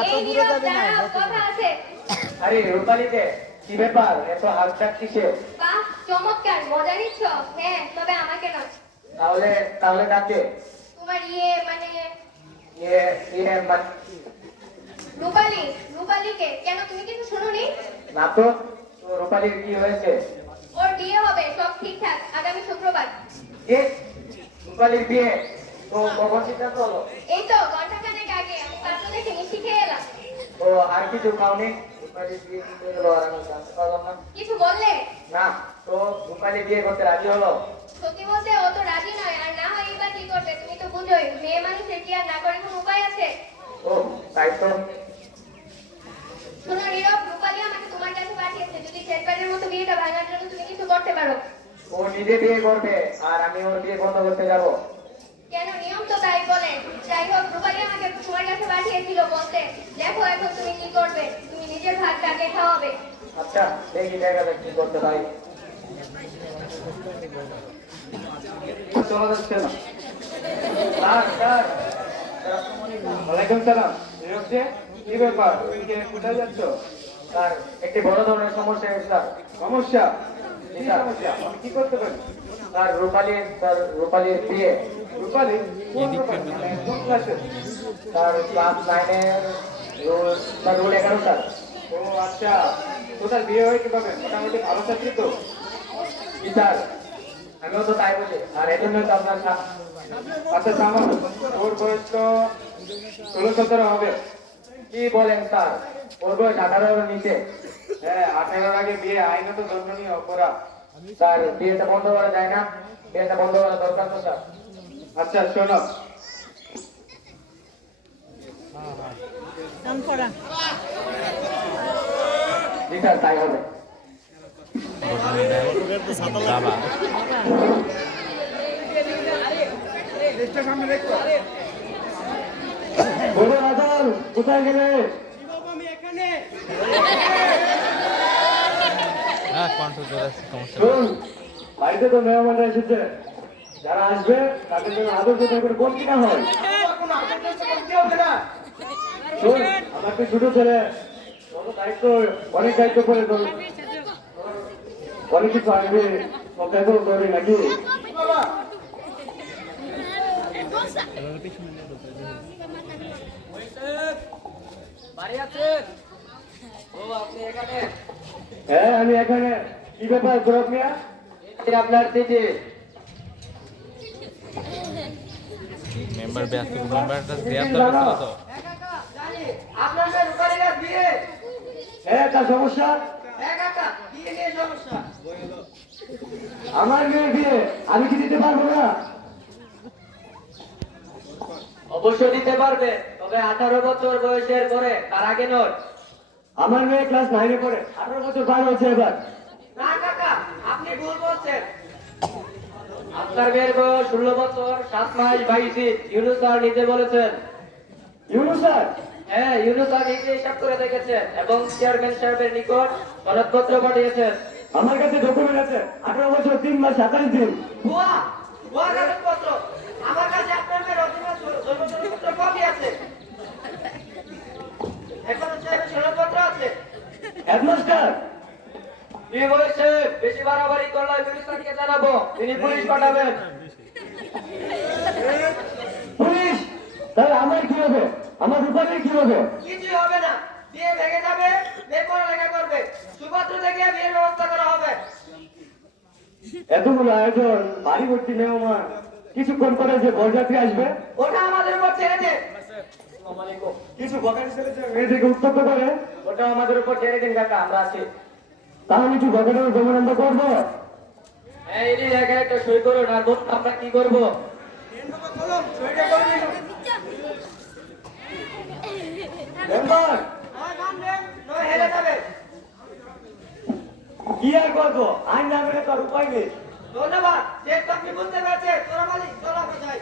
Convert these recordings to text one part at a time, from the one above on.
এত দূরে নীরব না, দাঁড়াও, হেঁটে কথা আছে। আরে রূপালীতে কি ব্যাপার? এত হালচাক কিসে বাহ চমৎকার মজা নিচ্ছ? হ্যাঁ তবে আমাকে নয় তাহলে তাহলে ডাকে তোমার ইয়ে মানে ইয়ে ইয়ে মানে রূপালী রূপালীকে। কেন তুমি কিছু শুনোনি? না তো রূপালীর কি হয়েছে? ওর বিয়ে হবে সব ঠিকঠাক আগামী শুক্রবার। কে? রূপালীর বিয়ে? তো কখন সিদ্ধান্ত হলো? এই তো তো আর কিছু খাওনি? কিছু বললে? না তো রূপালী বিয়ে করতে রাজি হলো? সত্যি বলতে ও তো রাজি নয় আর না হয় এবার কি করবে? তুমি তো বুঝোই মেয়ে মানুষের কি আর না করে কোনো উপায় আছে? ও তাই তো। শোনো নীরব রূপালী আমাকে তোমার কাছে পাঠিয়েছে। যদি শেষবারের মতো বিয়েটা ভাঙার জন্য তুমি কিছু করতে পারো। ও নিজে বিয়ে করবে আর আমি ওর বিয়ে বন্ধ করতে যাব। কেন? নিয়ম তো তাই বলে। যাই হোক রূপালী আমাকে তোমার কাছে পাঠিয়েছিল বলতে। দেখো এখন তুমি কি করবে? তুমি নিজের ভাত কাকে খাওয়াবে। আচ্ছা দেখি দেখা যাক কি করতে পারি চলা যাচ্ছে না। Sir sir. ওয়ালাইকুম সালাম। হচ্ছে কি ব্যাপার? তুমি কি কোথায় যাচ্ছ? স্যার একটি বড় ধরনের সমস্যা হয়েছে স্যার। সমস্যা? কি আমি কি করতে পারি স্যার রূপালী স্যার রূপালীর বিয়ে। রূপালী? কোন রূপালী? কোন ক্লাসে স্যার ক্লাস নাইনের রোল ও আচ্ছা। তোদের বিয়ে হয় কীভাবে মোটামুটি ভালো চাকরি তো? তো তাই বলি। আর তো আচ্ছা তো হবে। কি বলেন স্যার? ওর বয়স আঠারোর নিচে। হ্যাঁ আঠারোর আগে বিয়ে আইনত দণ্ডনীয় অপরাধ। স্যার, বিয়েটা বন্ধ করা যায় না। বন্ধ করা দরকার তো আচ্ছা শোনো। বাবা। কোথায় গেলে? হ্যাঁ বাড়িতে তো মেহমানরা এসেছে। যারা আসবে তাদের জন্য আদর যত্ন করে বলছি না হয়? শোন ছোট ছেলে দায়িত্ব অনেক দায়িত্ব করে অনেক কিছু আসবে অপেক্ষা করি নাকি? হ্যাঁ আমি এখানে। কি ব্যাপার গোরখ মিয়া? আপনার দিদি মেম্বার ব্যস্ত মেম্বারটা দেওয়ার দরকার তো। আপনার মেয়ে হ্যাঁ বিয়ে সমস্যা। আমার মেয়ের বিয়ে আমি কি দিতে পারব না? অবশ্যই দিতে পারবে তবে আঠারো বছর বয়সের পরে তার আগে নয়। আমার মেয়ে ক্লাস নাইনে পড়ে আঠারো বছর পার হচ্ছে এবার। না কাকা আপনি ভুল বলছেন। আপনার মেয়ের বয়স ষোলো বছর সাত মাস বাইশ দিন। ইউনুস স্যার নিজে বলেছেন। ইউনু স্যার হ্যাঁ ইউনুস নিজে হিসাব করে দেখেছেন এবং চেয়ারম্যান সাহেবের নিকট সনদপত্র পাঠিয়েছেন। আমার কাছে ডকুমেন্ট আছে। আঠারো বছর তিন মাস সাতাশ দিন। ভুয়া ভুয়া কাগজপত্র। আমার কাছে আপনার মেয়ের অরিজিনাল জন্মসনদপত্র কপি আছে। এখন চেয়ারম্যান সনদপত্র আছে। হেডমাস্টার কি হয়েছে? বেশি বাড়াবাড়ি করলে জানাব। তিনি পুলিশ পাঠাবেন। পুলিশ! তাহলে আমার কি হবে? আমার রূপালীর কি হবে? কিছু হবে না। বিয়ে ভেঙে যাবে মেয়ে পড়ালেখা করবে। সুপাত্র থেকে বিয়ের ব্যবস্থা করা হবে। এতগুলো আয়োজন বাড়ি ভর্তি মেহমান কিছুক্ষণ পরে যে বরযাত্রী আসবে? ওটা আমাদের উপর ছেড়ে দে। কিছু বকানি ছেলে যে মেয়েদেরকে উত্তপ্ত করে? ওটা আমাদের উপর ছেড়ে দিন কাকা আমরা আছি। তাহলে কিছু বকানের জমা আমরা করব? হ্যাঁ এই জায়গায় একটা সই করুন আর বলুন আমরা কি করব? মেম্বার হেলে কি আর করব আইন না মেনে তো আর উপায় নেই। ধন্যবাদ। যে আপনি বুঝতে পেরেছে তোরা মালিক চলো আমরা যাই।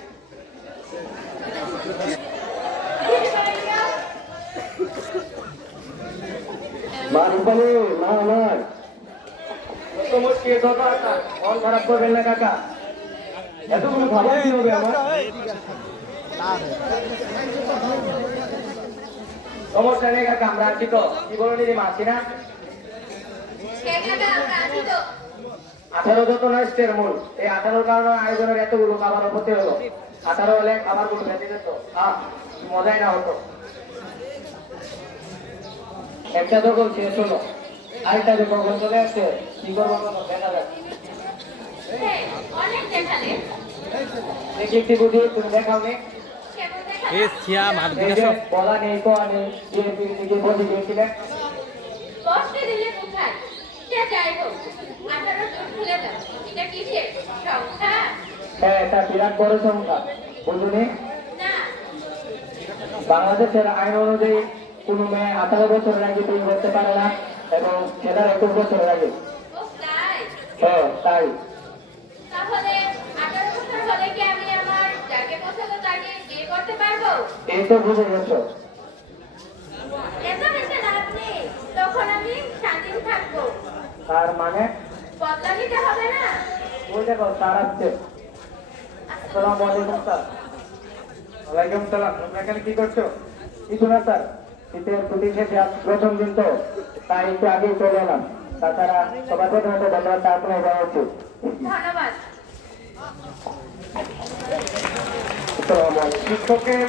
মা রূপালী মা আমার। তো মুশকিল কথা মন খারাপ করবেন না কাকা। এতগুলো খাবার হবে আমার? সমস্যা নেই কাকা আমরা আছি তো কি বলে দিদি মাছি না হ্যাঁ আঠারো যত নষ্টের মূল এই আঠারোর কারণে আয়োজনের এতগুলো খাবার হতে হলো আঠারো হলে খাবারগুলো বেঁচে যেত আহ মজাই না হতো একটা যখন শেষ হলো আরেকটা যে কখন চলে আসছে কি করব দেখা যাক হ্যাঁ দেখি একটি বুঝি তুমি দেখাও নি কেমন এ দেখালে সিয়া দিকে সব। বলা নেই কোয়া নেই দিয়ে দিকে বসে গিয়েছিলেন বসতে দিলে কোথায়? সে যাই হোক আঠারো জোট খুলে দাও এটা কিসের সংখ্যা হ্যাঁ এটা বিরাট বড় সংখ্যা বুঝুনি বাংলাদেশের আইন অনুযায়ী কোন মেয়ে আঠারো বছরের আগে বিয়ে করতে পারে না এবং ছেলের একুশ বছরের আগে তাই? হ্যাঁ তাই। তাহলে আঠারো বছর হলে কি আমি আমার যাকে পছন্দ তাকে বিয়ে করতে পারব? তো বুঝে গেছো? এত বেশি লাভ নেই। তখন আমি স্বাধীন থাকব। তার মানে? বদলা নিতে হবে না? ওই দেখো তার আসছে। আসসালামু আলাইকুম স্যার। ওয়ালাইকুম সালাম। তোমরা এখানে কি করছ? কিছু না স্যার। শীতের ছুটি শেষে প্রথম দিন তো তাই একটু আগেই চলে এলাম। তাছাড়া তো ধন্যবাদ তারপরে দেওয়া উচিত ধন্যবাদ। আসসালামু আলাইকুম শিক্ষকের